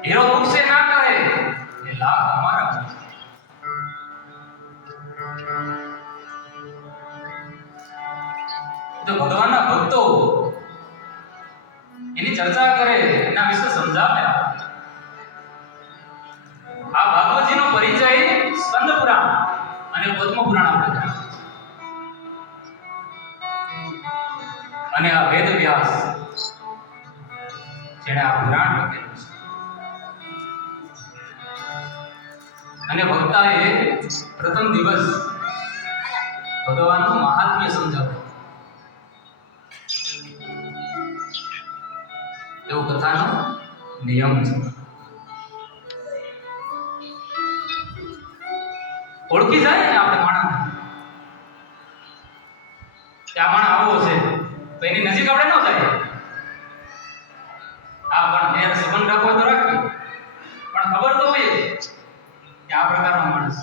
hero तुझसे ना कहे ये लाख हमारा तो ભગવાનના ભક્તો એની ચર્ચા કરે એના વિશે સમજાવે આ ભાગવતજીનો પરિચય સ્કંદ પુરાણ અને પદ્મ પુરાણ આપણે જાણીએ અને આ વેદ વ્યાસ જેણે આ પુરાણ લખેલું છે અને વક્તાએ પ્રથમ દિવસ ભગવાનનું મહાત્મ્ય સમજાવ્યું એવો કથાનો નિયમ છે ઓળખી જાય ને આપણે માણસ કે આ માણસ આવો છે તો એની નજીક આપણે ન જાય આ પણ મેર સંબંધ રાખવો તો રાખીએ પણ ખબર તો હોય કે આ પ્રકારનો માણસ